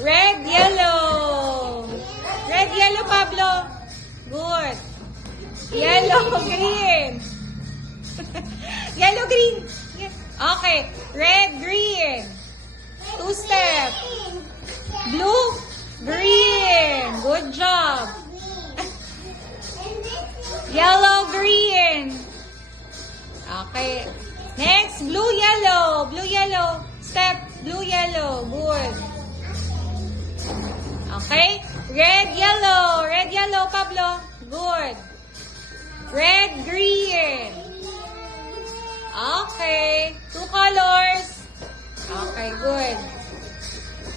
Red, yellow. Red, yellow, Pablo. Good. Yellow, green. Yellow, green. Okay. Red, green. 2 step. Blue, green. Good job. Yellow, green. Okay. Next, blue, yellow. Blue, yellow. Step, blue, yellow. Good. Okay. Red, yellow. Red, yellow, Pablo. Good. Red, green. Okay. 2 colors. Okay, good.